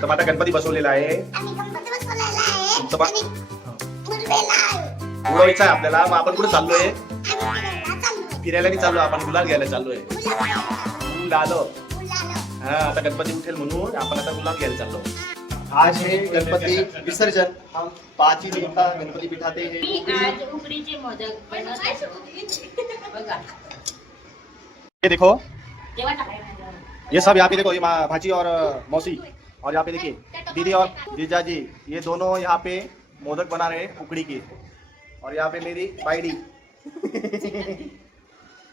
तर मग आता गणपती बसवलेला आहे. उडवायचा आहे आपल्याला. मग आपण कुठे चाललोय? फिरायला नाही चाललो आपण, गुलाल घ्यायला चाललोय. गुलाल. हा, आता गणपती उठेल म्हणून आपण आता गुलाल घ्यायला चाललो. आज है गणपति विसर्जन. हम 5 ही दिन का गणपति बिठाते हैं. आज उकडीचे मोदक बनवते. ये देखो, ये सब यहाँ पे देखो, ये भाजी और मौसी, और यहाँ पे देखिए दीदी और जीजा जी, ये दोनों यहाँ पे मोदक बना रहे हैं उकड़ी के. और यहाँ पे मेरी बाइडी.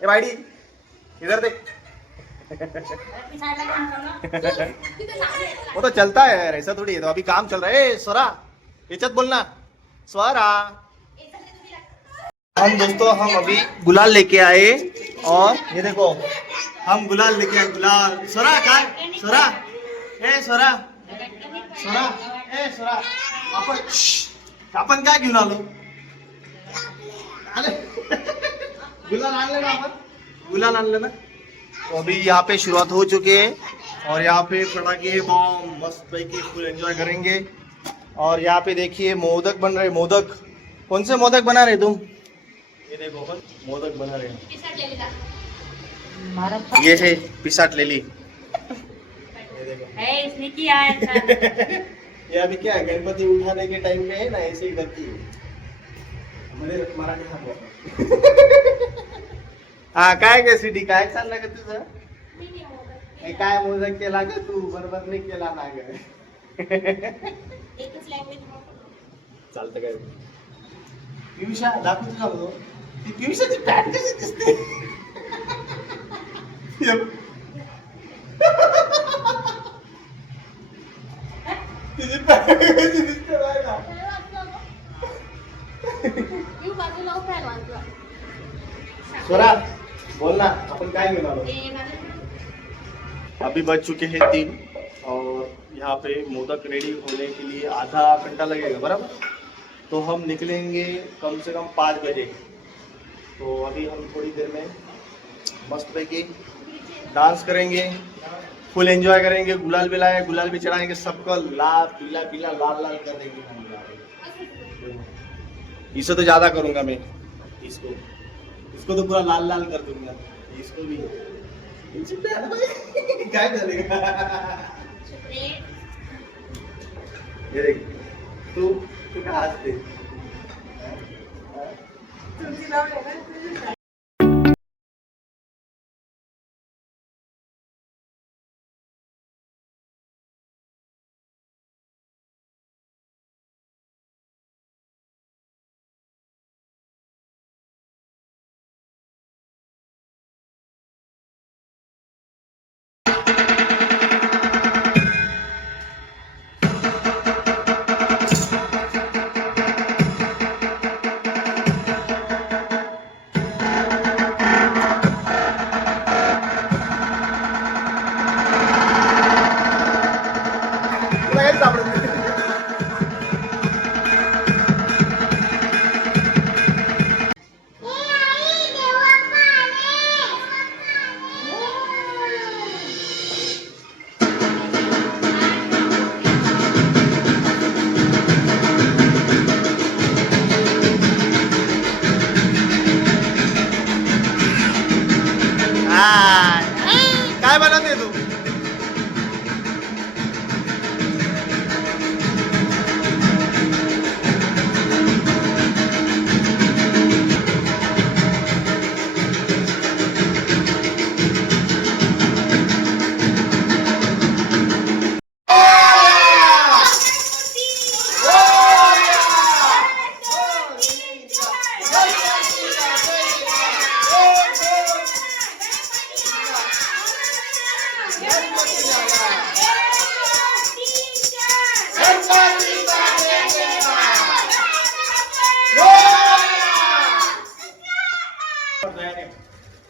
ये बाइडी इधर देख. वो तो चलता है यार, ऐसा थोड़ी है. तो अभी काम चल रहा है. स्वरा याच्यात बोलना. स्वरा. हम दोस्तों, हम अभी गुलाल लेके आए. और ये देखो, हम गुलाल लेके आए. गुलाल. स्वरा काय? स्वरा, ए स्वरा, स्वरा, ए स्वरा. आपण काय घेऊन आलो? गुलाल आणले ना आपण. गुलाल आणले ना. तो अभी यहाँ पे शुरुआत हो चुकी है. और यहाँ पे पटाखे बॉम्ब मस्त पैकी फुल एंजॉय करेंगे. और यहाँ पे देखिए मोदक बन रहे. मोदक कौन से मोदक बना रहे तुम? ये देखो मोदक बना रहे हैं. ये है पिसाट लेली. ये देखो. इसने किया है. ये अभी क्या है, गणपति उठाने के टाइम पे है ना, ऐसे ही करती है. मराठी हा. हा काय ग सिटी, काय चाललं ग तुझं? काय मोदक केला ग तू? बरोबर नाही केला ना ग. चालतं काय? पियुषा दाखव तुझा बघ. ती पियुषाची पॅन्ट कशी दिसते? तिची पॅन्ट कशी दिसते बायला? स्वरा बोल ना, अपन काय घेऊन आलो? अभी बज चुके हैं 3 और यहाँ पे मोदक रेडी होने के लिए आधा घंटा लगेगा बराबर. तो हम निकलेंगे कम से कम 5 बजे. तो अभी हम थोड़ी देर में मस्त पैकी डांस करेंगे, फुल एंजॉय करेंगे. गुलाल भी लाए, गुलाल भी चढ़ाएंगे. सबको लाल पीला पीला लाल लाल कर देंगे. इसे तो ज्यादा करूंगा मैं. इसको तो पूरा लाल लाल कर दूंगा. इसको भी काय करेगा? ये देख तू काय हसते? काय बनवते तू?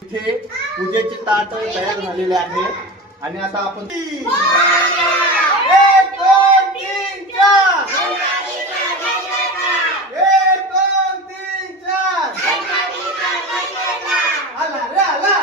इथे पूजेचे ताट तयार झालेले आहे आणि आता आपण 1 2 3 4 1 2 3 4 आला रे आला.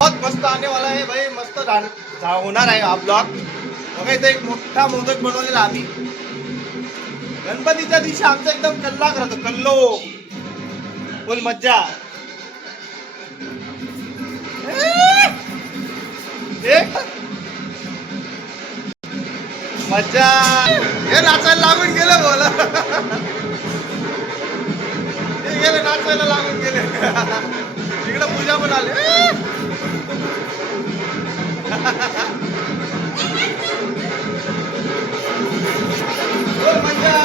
बहुत मस्त आने वाला है भाई, मस्त होणार आहे हा ब्लॉग बघा. इथे एक मोठा मोदक बनवलेला आम्ही गणपतीच्या दिवशी. आमचा एकदम कल्ला राहतो, कल्लो फुल मज्जा. मज्जा. हे नाचायला लागून गेलं बोला, हे गेले नाचायला लागून गेले. तिकडे पूजा पण आले. मज्जा.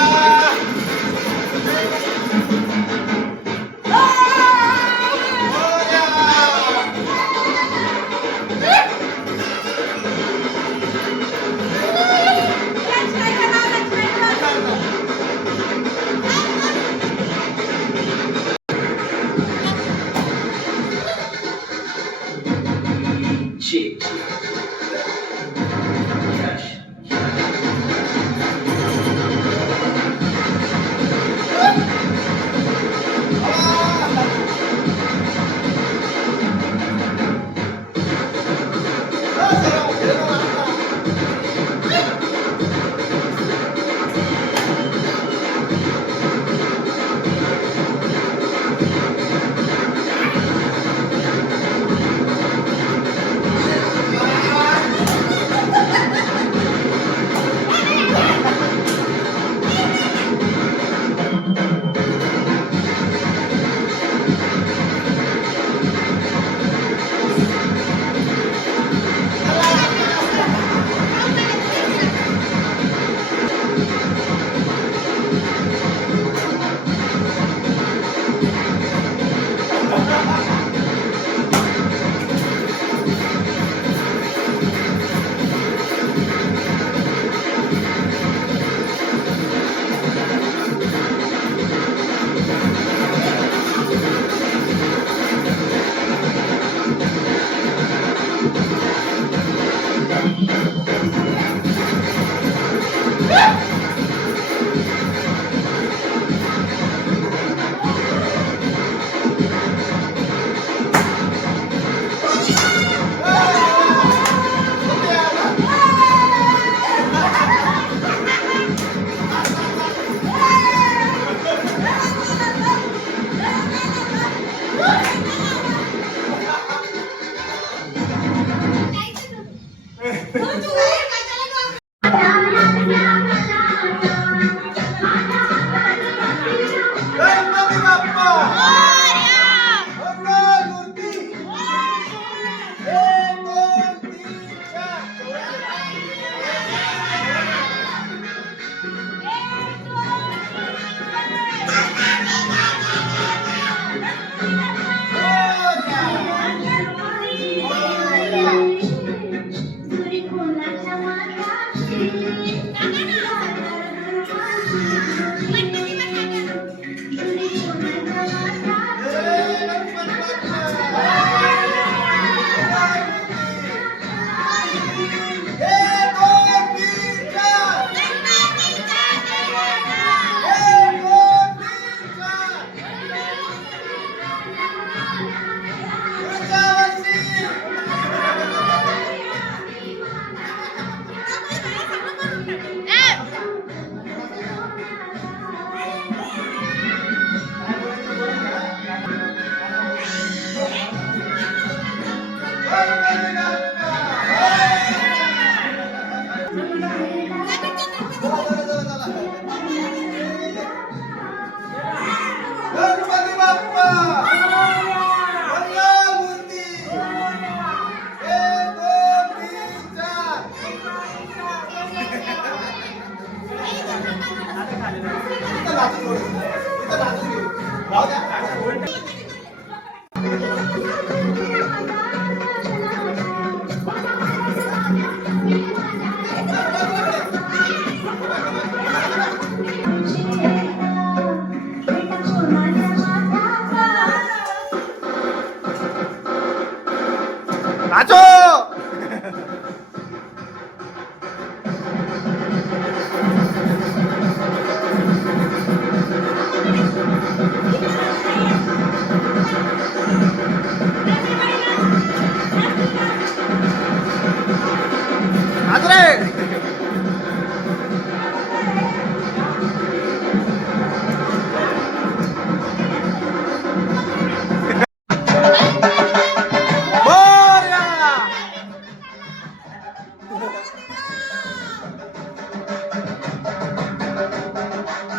हाजरे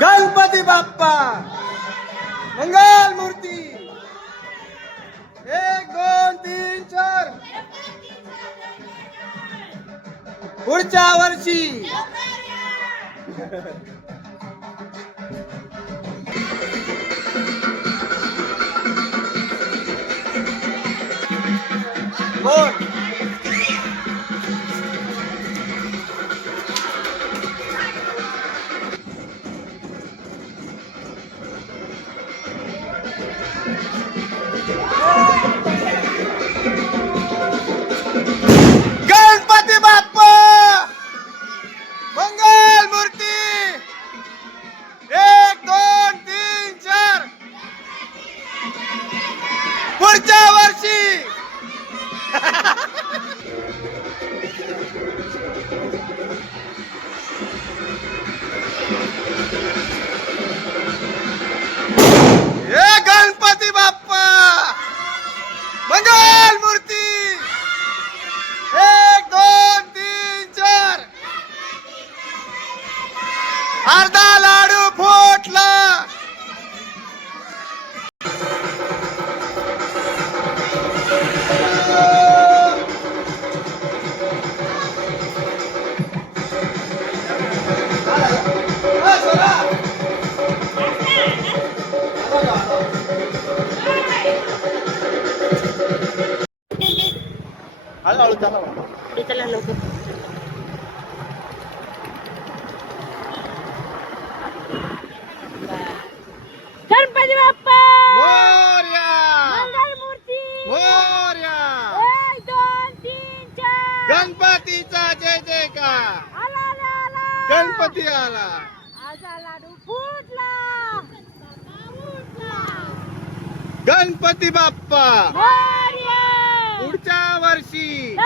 गणपती बाप्पा मंगल मूर्ती 1 2 3 4 पुढच्या वर्षी बोल गणपती बाप्पा मंगल मूर्ती 1 2 3 4 पुढच्या वर्षी हे गणपती बाप्पा मंगल मूर्ती 1 2 3 4 अर्धा लाडू फुटला हळूहळू चला चला लवकर गणपती बाप्पा मोरया मंगल मूर्ती मोरया 1 2 3 4 गणपतीचा जय जयकार आला गणपती आला आजा लाडू फुटला गणपती बाप्पा मोरया पुढच्या वर्षी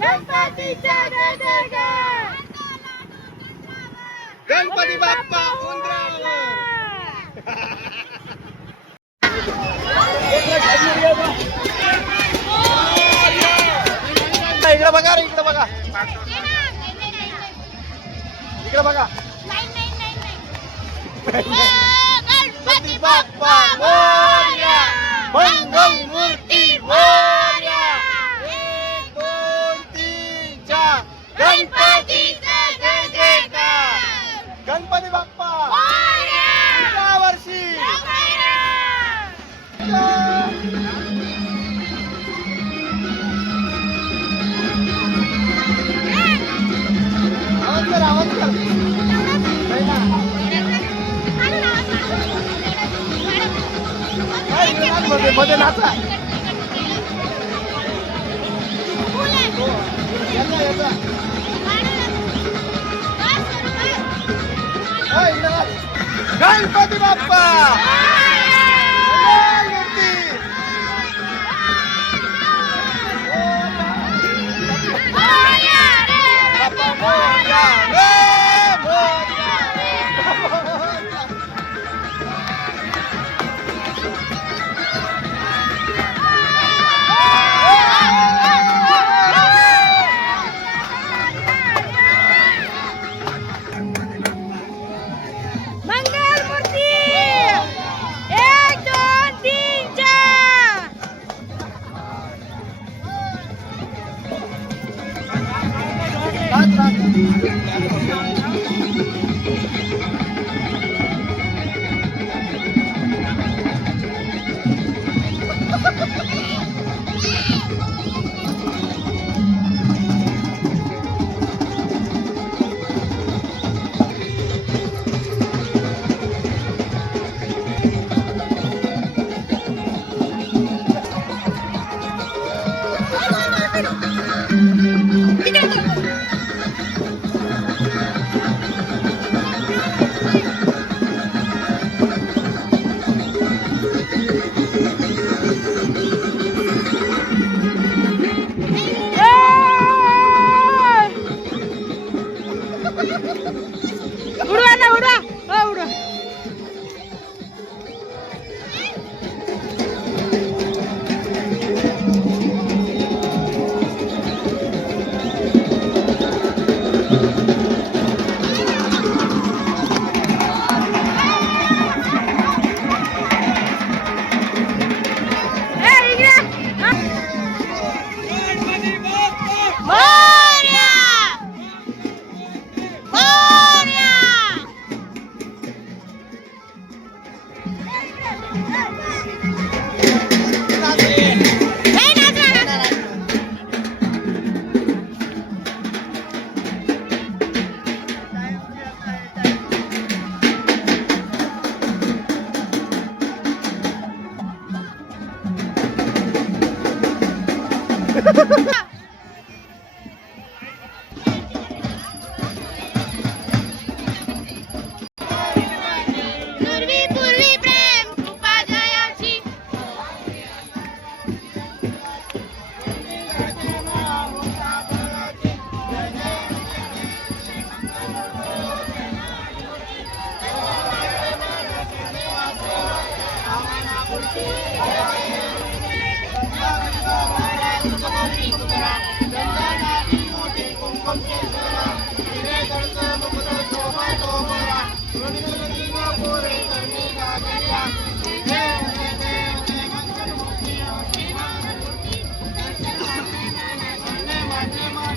गणपतीचा जय जयकार गणपती बाप्पा उंदरावर इकडे बघा रे इकडे बघा इकडे बघा गणपती बाप्पा मोरया मंगल मूर्ती मोरया 1 2 3 4 गणपतीचा जय जयकार गणपती बाप्पा पुढच्या वर्षी आवाज कर मध्ये नाचा गणपती बाप्पा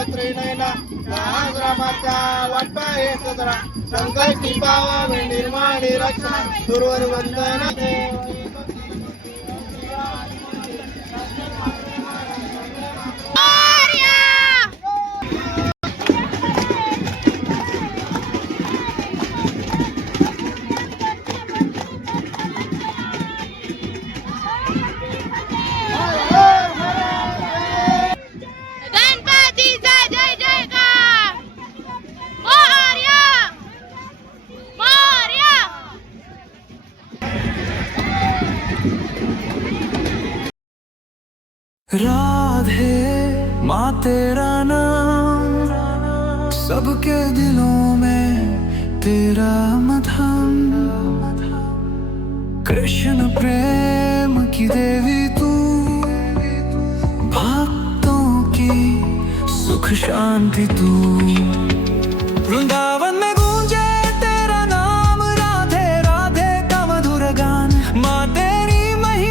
त्रिनयना रामाचा वाटपा हे सदरा संकल्पी पावावे निर्माणे रक्षण गुरुवर वंदना गणपतीचा जय जयकार मोरया मोरया राधे माँ तेरा नाम सबके दिलों में तेरा मधम कृष्ण प्रेम की देवी तू भक्तों की सुख शांति तू वृंदा